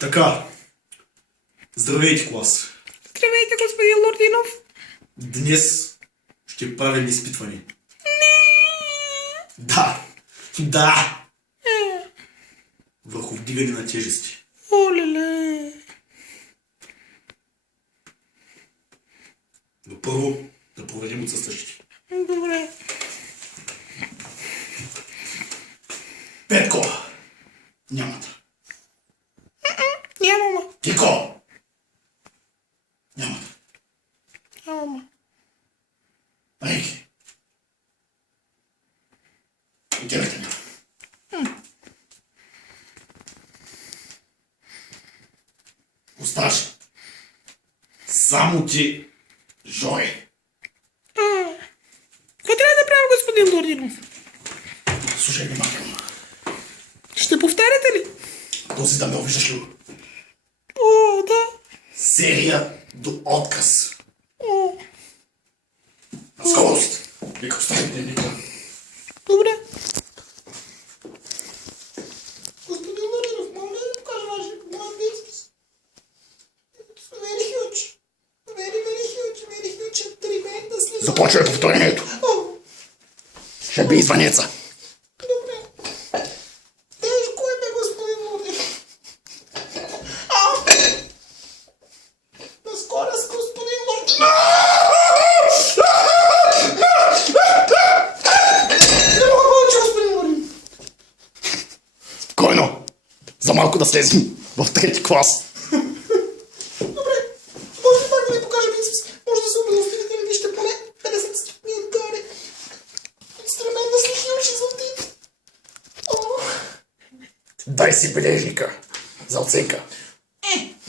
Така. Здравейте, клас. Здравейте, господин Лординов. Днес ще правим изпитване. Да. Да. Върху вдигане на тежести. Олеле. Но първо да проверим отсъстващите. Добре. Петко. Нямат. Нямаме. Тико. Нямат. Нямаме. Майки. Отивайте ми. Оставаш. Само ти, Жори. Какво трябва да правя, господин Лординов? Слушай внимателно. Ще повтаряте ли? Този да ме виждаш ли? О, да. Серия до отказ. О, На скорост. Нека остави дневника. добре. Господин Лоринов, мога ли да покажа моя бизнес? It's very huge. Very, very huge. Very huge. Tremendous. Започвай повторението. О, Ще би звънеца. добре. Тежко е бе, господин Лоринов. Ау! На скорост, господин Лоринов. Не мога повече, господин Лоринов. Спокойно. За малко да слезем в трети клас. Добре. Може ли пак да ви покажа бизнес? Може да се обилостивите ли вижте поне 50 степни отгоре. It's tremendously huge, isn't it? О, Дай си бележника за оценка.